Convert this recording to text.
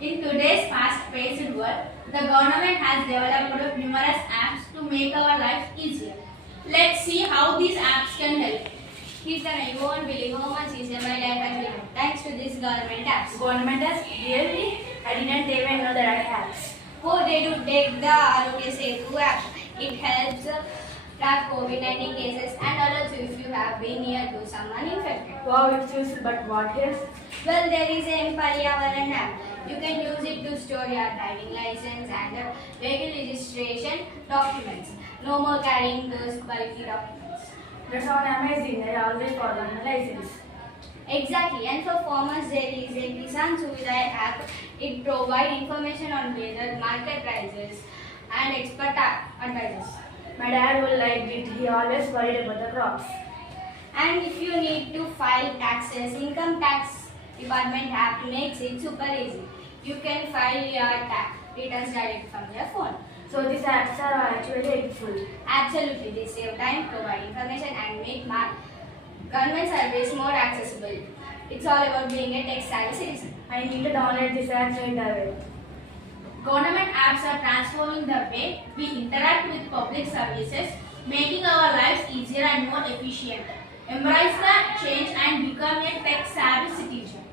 In today's fast-paced world, the government has developed numerous apps to make our lives easier. Let's see how these apps can help. Kisan, you won't believe how much easier my life has become thanks to these government apps. Government has really? I didn't even know that I have. Oh, they do take the Aarogya Setu App. It helps track COVID-19 cases and alerts you if you have been near to someone infected. Wow, it's useful, but what else? Well, there is a mParivahan app. You can use it to store your driving license and vehicle registration documents. No more carrying those bulky documents. That sounds amazing. I always forgot my license. Exactly, and for farmers there is a Kisan Suvidha App. It provides information on weather, market prices and expert advices. My dad will like it. He always worried about the crops. And if you need to file taxes, income tax department app makes it super easy. You can file your tax returns directly from your phone. So these apps are actually helpful. Absolutely, they save time, provide information and make government service more accessible. It's all about being a tech-savvy citizen. I need to download this app right away. Government apps are transforming the way we interact with public services, making our lives easier and more efficient. Embrace the change and become a tech-savvy citizen.